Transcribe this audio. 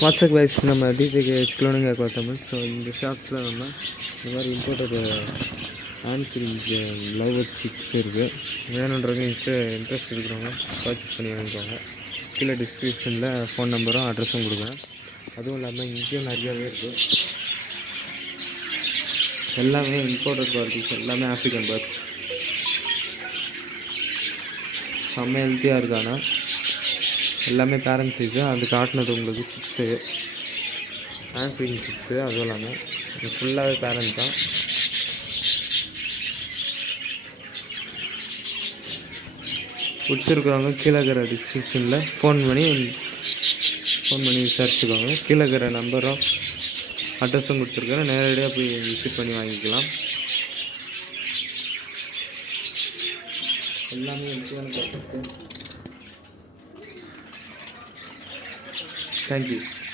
WhatsApp guys, நம்ம djkhcloningaquatamil. So இந்த ஷாப்ஸில் நம்ம இந்த மாதிரி imported hand free live six இருக்குது. வேணுன்றவங்க இன்ட்ரெஸ்ட் இருக்கிறவங்க பர்ச்சேஸ் பண்ணி வாங்கிக்கோங்க. கீழே டிஸ்கிரிப்ஷனில் ஃபோன் நம்பரும் அட்ரஸும் கொடுக்குறேன். அதுவும் இல்லாமல் இங்கேயும் நிறையாவே இருக்குது. எல்லாமே இம்போர்ட்டட் குவாலிட்டிஸ், எல்லாமே ஆஃப்ரிக்கன் பேர்ட்ஸ். செம்ம ஹெல்த்தியாக இருக்கானா, எல்லாமே பேரண்ட் சைஸு. அது காட்டினது உங்களுக்கு சிக்ஸு, ஹேண்ட் ஃபீடிங் சிக்ஸு. அதுவும் இல்லாமல் இது ஃபுல்லாகவே பேரண்ட் தான். பிடிச்சிருக்கிறவங்க கீழே இருக்கிற டிஸ்கிரிப்ஷனில் ஃபோன் பண்ணி விசாரிச்சுக்கோங்க. கீழே இருக்கிற நம்பரும் அட்ரஸும் கொடுத்துருக்கேன். நேரடியாக போய் விசிட் பண்ணி வாங்கிக்கலாம். எல்லாமே முக்கியமான பர்பஸ். தேங்க்யூ.